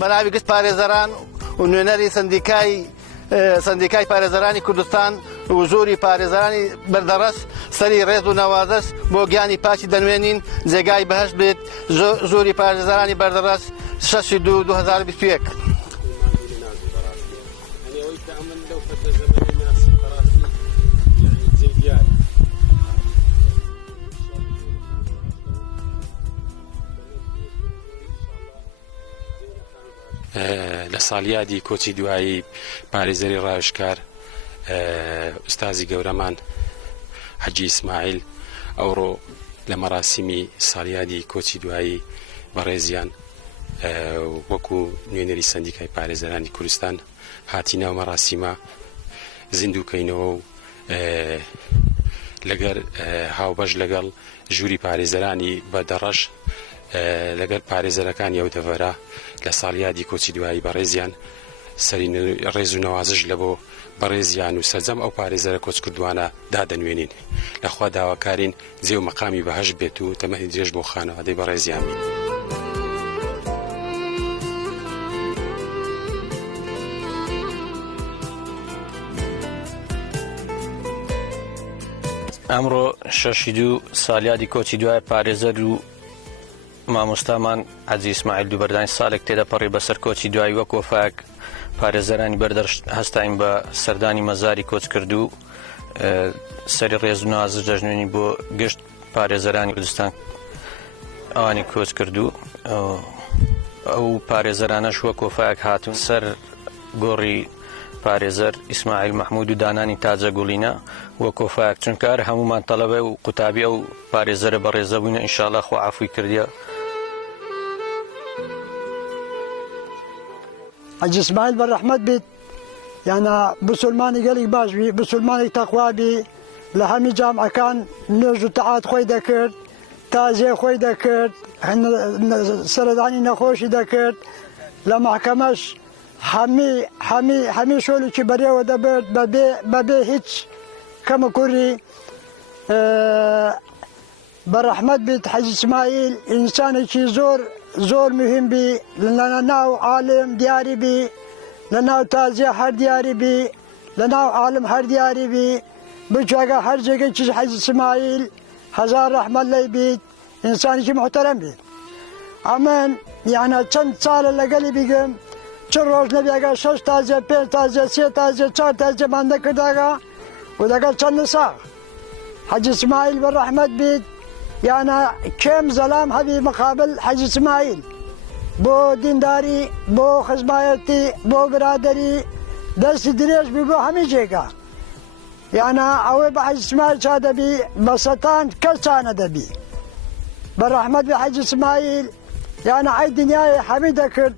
بەناوی گشت پارێزەران و نوێنەری سندیکای پارێزەرانی کوردستان و زۆری پارێزەرانی بەردەڕەس سەری ڕێز و نەوازەش بۆ گیانی پاچی دەنوێنین جێگای بەهەشت بێت زۆری پارێزەرانی بەردەڕەس 6/2/2021. لە ساڵیادی کۆچی دوایی پارێزەری ڕاوێژکار ئوستازی گەورەمان حەجی ئیسماعیل ئەوڕۆ لە مەراسیمی ساڵیادی کۆچی دوایی بەڕێزیان وەکو نوێنەری سندیکای پارێزەرانی کوردستان هاتینەوە مەراسیمە زیندووکەینەوە و لەگەر هاوبەش لەگەڵ ژووری پارێزەرانی بەدەڕەش لەگەر پارێزەرەکانی ئەو دەڤەرە لە ساڵیادی کۆچی دوایی بەڕێزیان سەری ڕێز و نەوازش لە بۆ بەڕێزیان و سەرجەم ئەو پارێزەرە کۆچ کردوانە دادەنوێنین لەخوا داواکارین جێ و مەقامی بەهەشت بێت و تەمەنی درێژ بۆ خانەوادەی بەڕێزیان بین. ئەمڕۆ 6/2 ساڵیادی کۆچی دوای پارێزەر و مامۆستامان حەجی ئیسماعیل دووبەردانی ساڵێک تێدا پەڕی بەسەر کۆچی دوایی وەک وەفاک پارێزەرانی بەردەر هەستاین بە سەردانی مەزاری کۆچ کردو سەری ڕێز و نوازش دەژنوێنی بۆ گشت پارێزەرانی کوردستان ئەوانی کۆچ کردو ئەو پارێزەرانەش وەک وەفاک هاتون سەر گۆڕی پارێزەر ئیسماعیل مەحموود و دانانی تاجە گوڵینە وەک وەفاک چونکە هەر هەمومان تەڵەبە و قوتابی ئەو پارێزەرە بەڕێزە بووینە ئینشاڵڵا خوا عەفوی کردیە. حەجی ئیسماعیل بەڕەحمەت بیت یانە بسلمانی گەلێک باش بی بسلمانی تەقوا بی لە هەمی جامعەکان نوێژ و تەعات خۆی دەکرد تازیە خۆی دەکرد سەردانی نەخۆشی دەکرد لە مەحکەمەش هەمی شۆلێکی بەرێوە دەبێت بەبێ هیچ کەمە کوڕی بەڕەحمەت بیت حەجی ئیسماعیل ئینسانێکی زۆر مهم بی لە ناو عالم دیاری بی لە ناو تازیە هەر دیاری بی لە ناو عالم هەر دیاری بی بچوەگە هەر جێگەی حەجی ئیسماعیل هەزار ڕەحمەت لێی بیت ئینسانێکی محتەرەم بیت. ئەمن یانە چەند ساڵە لەگەلی بیگەم چ ڕۆژ نەبێگە 6 تازیە 5 تازیە 3 تازیە 4 تازیەمان دەکرداگە و دەگەڵ چەند ساغ حەجی ئیسماعیل بەڕەحمەت بیت یانە کێم زەلام هەبی مقابل حەجی ئیسماعیل بۆ دینداری بۆ خزمایەتی بۆ برادەری دەستی درێژ بی بۆ هەمی جێگا یانە ئەوەی بە حەجی ئیسماعیل چا دەبی بە سەتان کەس چانە دەبی بەڕەحمەت بی حەجی ئیسماعیل یانە ئەی دنیای هەمی دەکرد